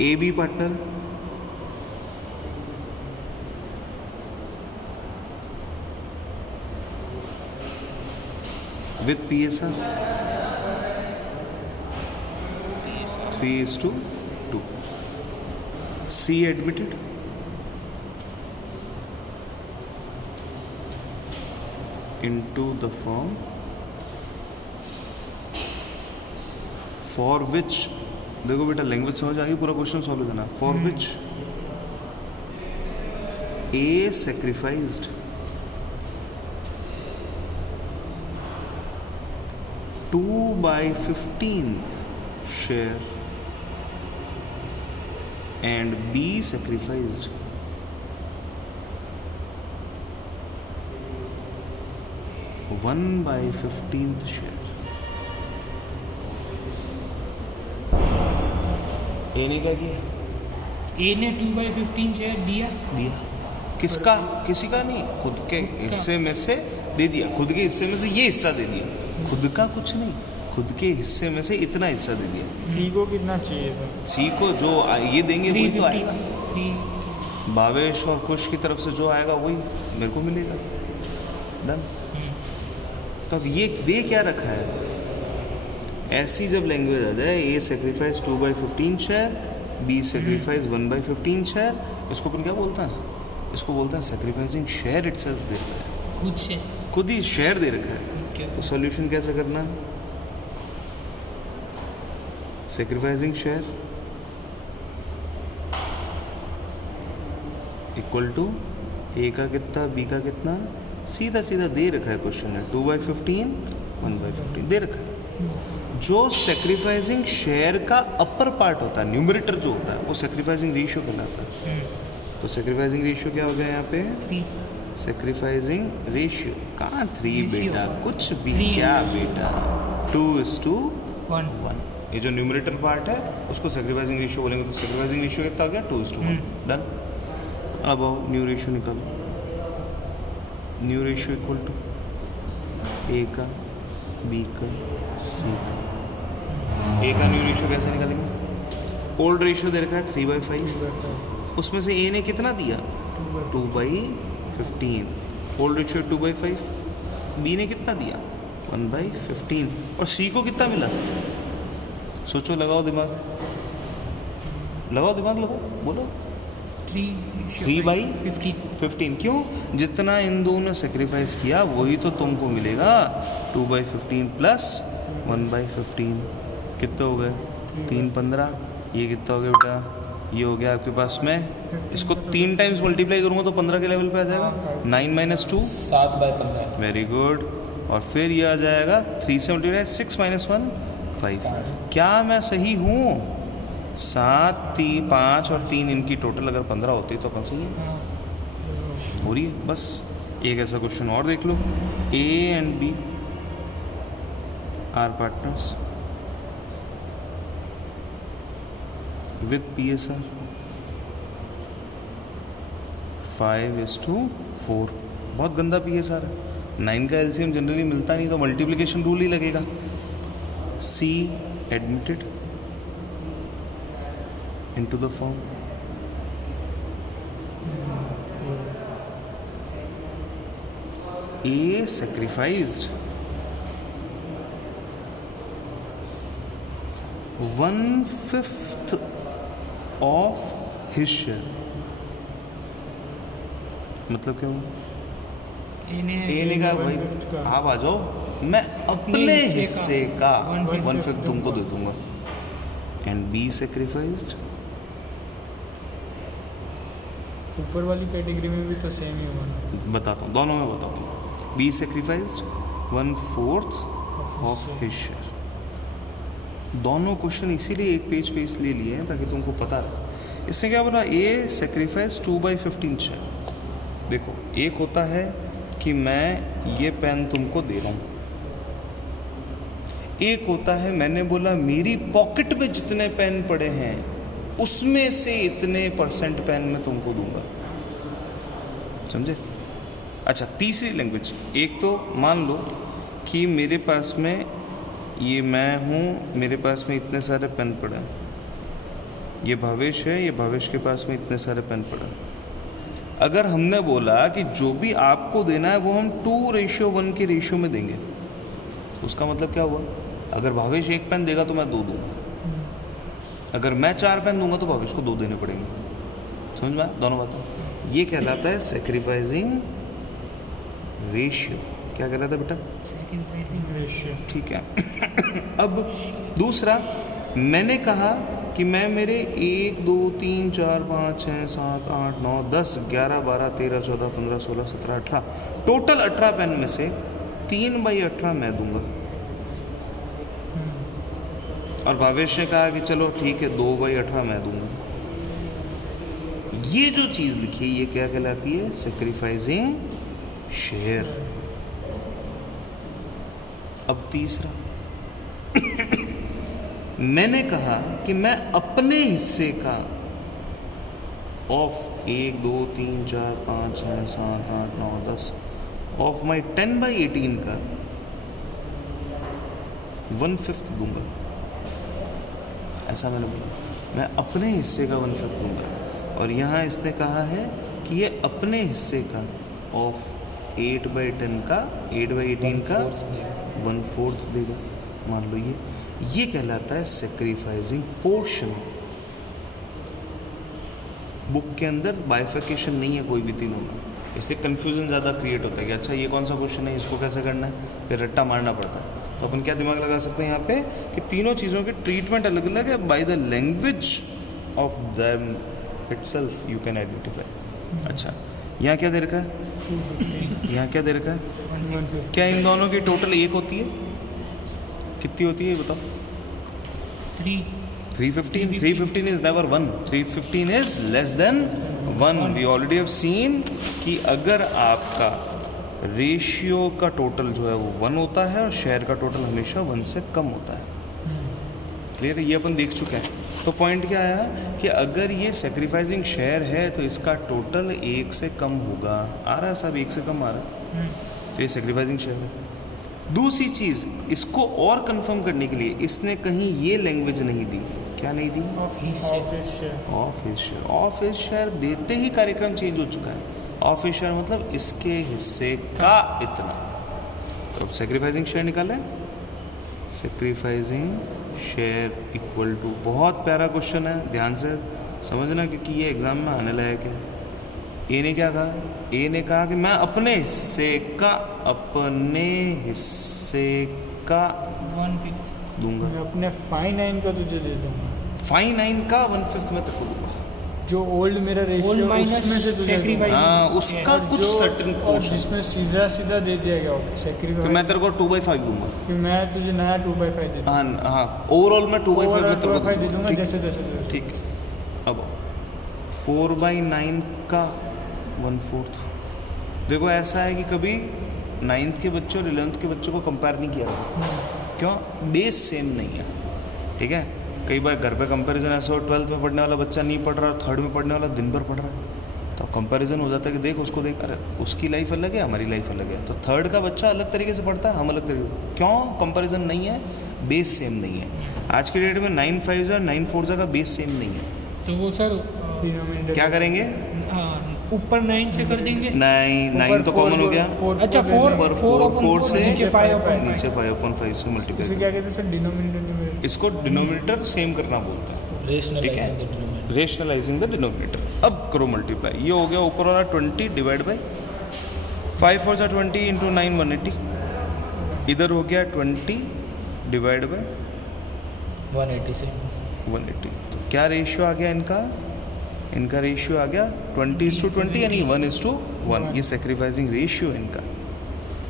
AB partner, with PSR 3:2. C admitted, into the firm for which, देखो बेटा language समझ आ गई, पूरा क्वेश्चन सॉल्व करना। For which A sacrificed two by 15th share and B sacrificed 1/15th share। ए ने क्या किया? ए ने 2/15 शेयर दिया। किसका? किसी का नहीं, खुद के हिस्से में से दे दिया। खुद के हिस्से में से ये हिस्सा दे दिया, खुद का कुछ नहीं, खुद के हिस्से में से इतना हिस्सा दे दिया। सी को कितना चाहिए था? सी को जो ये देंगे वही तो आएगा। 3 भावेश और खुश की तरफ से जो आएगा वही मेरे को मिलेगा। डन। तो अब ये दे क्या रखा है? ऐसी जब लैंग्वेज आ जाए, A sacrifice 2/15 share, B sacrifice 1/15 share, इसको अपन क्या बोलता है? इसको बोलता है सेक्रीफाइसिंग शेयर इटसेल्फ दे रखा है, खुद से, खुद ही शेयर दे रखा है। तो सॉल्यूशन कैसे करना है? सेक्रीफाइसिंग शेयर इक्वल टू ए का कितना, बी का कितना, सीधा सीधा दे रखा है क्वेश्चन में। 2/15 1/15 दे रखा है। जो सेक्रीफाइसिंग शेयर का अपर पार्ट होता है, न्यूमरेटर जो होता है, वो सेक्रीफाइसिंग रेशियो कहलाता है। तो सेक्रीफाइसिंग रेशियो क्या हो गया यहाँ पे? 3 सेक्रीफाइसिंग रेशियो कहाँ 3 बेटा, कुछ भी 3 क्या बेटा, 2:1। 1। ये जो न्यूमरेटर पार्ट है उसको सेक्रीफाइसिंग रेशियो बोलेंगे। तो सेक्रीफाइसिंग रेशियो कितना हो गया? 2:1। डन। अब आओ न्यू रेशियो निकालो। न्यू रेशियो इक्वल टू ए का, बी का, सी का। ए का न्यू रेशियो कैसे निकालेंगे? ओल्ड रेशियो दे रखा है 3/5, उसमें से ए ने कितना दिया? 2/15। ओल्ड रेशियो 2/5, बी ने कितना दिया? 1/15। और सी को कितना मिला? सोचो, लगाओ दिमाग, लगाओ दिमाग, लगाओ, बोलो। 3/15। क्यों? जितना इन दोनों ने सेक्रीफाइस किया वही तो तुमको मिलेगा। 2/15 प्लस 1/15 कितने हो गए? 3/15। ये कितना हो गया बेटा? ये हो गया आपके पास में, इसको 3 टाइम्स मल्टीप्लाई करूंगा तो 15 के लेवल पे आ जाएगा। 9 - 2 7/15। Very good. और फिर ये आ जाएगा 3 से मल्टीप्लाई 6 - 1 5। क्या मैं सही हूँ? 7, 3, 5 और 3 इनकी टोटल अगर 15 होती तो अपन सही है, हो रही है। बस एक ऐसा क्वेश्चन और देख लो। A and B are partners with PSR 5:4। बहुत गंदा PSR है। 9 का LCM जनरली मिलता नहीं, तो मल्टीप्लिकेशन रूल ही लगेगा। C admitted into the firm, A sacrificed 1/5 of his share। मतलब क्या हुआ? ए ने कहा भाई आप आ जाओ, मैं अपने हिस्से का 1/5 तुमको दे दूंगा। एंड बी सेक्रीफाइस्ड, ऊपर वाली कैटेगरी में भी तो सेम ही होगा। बताता हूँ, दोनों में बताता हूँ। B sacrificed 1/4 of his share. दोनों क्वेश्चन इसीलिए एक पेज पे इसलिए लिए हैं ताकि तुमको पता रहे। इससे क्या बोला? ए सेक्रीफाइस 2/15 शेयर। देखो, एक होता है कि मैं ये पेन तुमको दे रहा हूँ, एक होता है मैंने बोला मेरी पॉकेट में जितने पेन पड़े हैं उसमें से इतने % पेन मैं तुमको दूंगा। समझे? अच्छा, तीसरी लैंग्वेज, एक तो मान लो कि मेरे पास में ये मैं हूँ, मेरे पास में इतने सारे पेन पड़े हैं, ये भवेश है, ये भवेश के पास में इतने सारे पेन पड़े। अगर हमने बोला कि जो भी आपको देना है वो हम 2:1 के रेशियो में देंगे, उसका मतलब क्या हुआ? अगर भावेश 1 पेन देगा तो मैं 2 दूंगा, अगर मैं 4 पेन दूंगा तो भावेश को 2 देने पड़ेंगे। समझ में आया दोनों बातें? ये कहलाता है सेक्रीफाइसिंग रेशियो। क्या कहलाता है बेटा? रेशियो। ठीक है। अब दूसरा, मैंने कहा कि मैं मेरे 1 2 3 4 5 6 7 8 9 10 11 12 13 14 15 16 17 18 टोटल 18 पेन में से 3/18 मैं दूंगा, और भावेश ने कहा कि चलो ठीक है 2/18 मैं दूंगा। ये जो चीज लिखी है ये क्या कहलाती है? Sacrificing share. अब तीसरा, मैंने कहा कि मैं अपने हिस्से का ऑफ 1 2 3 4 5 6 7 8 9 10 ऑफ माई 10/18 का 1/5 दूंगा। ऐसा मैंने बोला, मैं अपने हिस्से का 1/5 दूंगा, और यहाँ इसने कहा है कि ये अपने हिस्से का ऑफ 8/10 का 8/18 का 1/4 देगा। मान लो ये कहलाता है सेक्रीफाइसिंग पोर्शन। बुक के अंदर बाइफिकेशन नहीं है कोई भी तीनों में, इससे कंफ्यूजन ज़्यादा क्रिएट होता है कि अच्छा ये कौन सा क्वेश्चन है, इसको कैसे करना है, फिर रट्टा मारना पड़ता है। तो अपन क्या दिमाग लगा सकते हैं यहाँ पे कि तीनों चीज़ों की ट्रीटमेंट अलग अलग है, by the language of them itself you can identify. अच्छा, यहाँ क्या दे रखा है? यहाँ क्या दे रखा है? क्या इन दोनों की टोटल 1 होती है? कितनी होती है ये बताओ? 315। 315 is never 1. 315 is less than 1. We already have seen कि अगर आपका रेशियो का टोटल जो है वो 1 होता है और शेयर का टोटल हमेशा 1 से कम होता है। क्लियर है? ये अपन देख चुके हैं। तो पॉइंट क्या आया कि अगर ये सेक्रीफाइसिंग शेयर है तो इसका टोटल 1 से कम होगा। आ रहा है सब 1 से कम आ रहा है, तो ये सेक्रीफाइसिंग शेयर है। दूसरी चीज़, इसको और कंफर्म करने के लिए इसने कहीं ये लैंग्वेज नहीं दी। क्या नहीं दी? Of his share. Of his share देते ही कार्यक्रम चेंज हो चुका है। ऑफ हिज शेयर मतलब इसके हिस्से का इतना। तो अब सेक्रीफाइसिंग शेयर निकालें। सेक्रीफाइसिंग शेयर इक्वल टू, बहुत प्यारा क्वेश्चन है, ध्यान से समझना क्योंकि ये एग्जाम में आने लायक है। ए ने क्या कहा? ए ने कहा कि मैं अपने हिस्से का 1/5 दूंगा। मैं अपने 5/9 का तुझे दे दूंगा। 5/9 का 1/5 मैं तेरे को दूंगा। जो ओल्ड मेरा रेशियो उसमें से तुझे दूंगा। हाँ, उसका कुछ सर्टेन और पोर्शन जिसमें सीधा सीधा दे दिया गया ओके कि सेक्रीफाइस मैं तेरे को 2/5 दूंगा। कि मैं तुझे नया 2/5 दे दूंगा। हाँ, ओवरऑल मैं 2/5 में तेरे को 2/5 दे दूंगा ठीक? जैसे जैसे जैसे। ठीक है। अब 4/9 का 1/4। देखो ऐसा है कि कभी 9th के बच्चे और 11th के बच्चों को कंपेयर नहीं किया जाता। क्यों? बेस सेम नहीं है। ठीक है, कई बार घर पे कंपैरिजन ऐसा हो, 12th में पढ़ने वाला बच्चा नहीं पढ़ रहा, 3rd में पढ़ने वाला दिन भर पढ़ रहा है, तो कंपैरिजन हो जाता है कि देख उसको देख, अरे उसकी लाइफ अलग है, हमारी लाइफ अलग है। तो 3rd का बच्चा अलग तरीके से पढ़ता है, हम अलग तरीके से। क्यों? कंपैरिजन नहीं है, बेस सेम नहीं है। आज के डेट में 9/5 और 9/4 का बेस सेम नहीं है। तो वो सर क्या करेंगे? ऊपर 9 से कर देंगे। 9 तो कॉमन हो गया। अच्छा 4 से नीचे 5/5 नीचे 5/5 से इसे मल्टीप्लाई। क्या कहते हैं सर? डिनोमिनेटर। इसको डिनोमिनेटर सेम करना बोलते हैं। ठीक है, रेशनलाइजिंग द डिनोमिनेटर। अब करो मल्टीप्लाई। ये हो गया ऊपर वाला 20 डिवाइड बाई 5 4 20 इंटू 9 180। इधर हो गया 20 डिवाइड बाई 180। तो क्या रेशियो आ गया इनका? इनका रेशियो आ गया 20:20 यानी 1:1। ये सेक्रीफाइसिंग रेशियो इनका।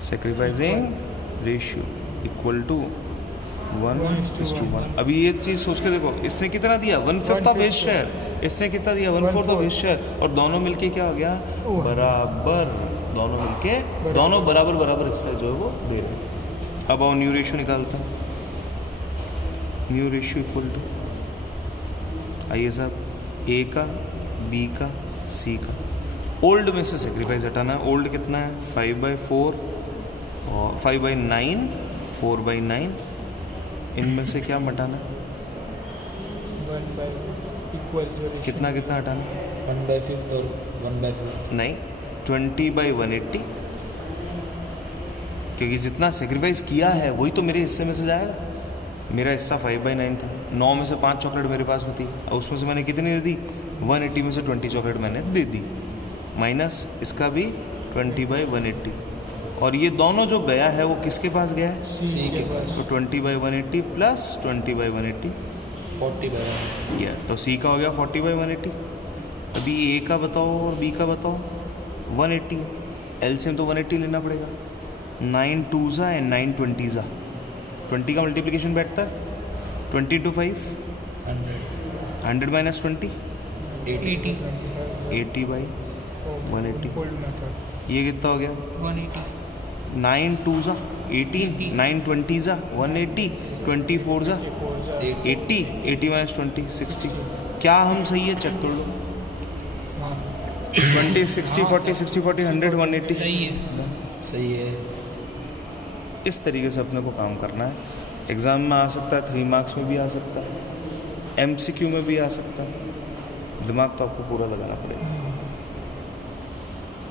Sacrificing ratio equal to 1:1। अभी ये चीज़ सोच के देखो, इसने कितना दिया? 1/5 ऑफ हिज शेयर, इसने कितना दिया? 1/4 ऑफ हिज शेयर, और दोनों मिलके क्या हो गया? बराबर। दोनों मिलके दोनों बराबर बराबर हिस्सा जो है वो दे रहे हैं। अब आओ न्यू रेशियो निकालता हूँ। न्यू रेशियो इक्वल टू, आइए साहब, ए का, बी का, सी का। ओल्ड में से सेक्रीफाइस हटाना है। ओल्ड कितना है? 5/4 और 5/9, 4/9। इनमें से क्या हटाना है? इक्वल जो रेशियो कितना कितना हटाना 1/5 और 1/4 नहीं 20/180 क्योंकि जितना सेक्रीफाइस किया है वही तो मेरे हिस्से में से जाएगा। मेरा हिस्सा 5/9 था, 9 में से 5 चॉकलेट मेरे पास में थी और उसमें से मैंने कितनी दे दी 180 में से 20 चॉकलेट मैंने दे दी, माइनस इसका भी 20/180 और ये दोनों जो गया है वो किसके पास गया है सी के पास तो 20/180 प्लस 20/180 40/1 यस तो सी का हो गया 40/180। अभी ए का बताओ और बी का बताओ 180 एलसीएम तो 180 लेना पड़ेगा 9 2s एंड 9 20s 20 का मल्टीप्लिकेशन बैठता है 20 to 5 100 minus 20 80 80/180 ओल्ड मेथड ये कितना हो गया 180 9 2s 18 9 20s 180 24s 80 80 minus 20 60 क्या हम सही है चेक कर लो 20 60 40 60 40 100 180 सही है। सही है। इस तरीके से अपने को काम करना है। एग्ज़ाम में आ सकता है 3 मार्क्स में भी आ सकता है, एमसीक्यू में भी आ सकता है। दिमाग तो आपको पूरा लगाना पड़ेगा।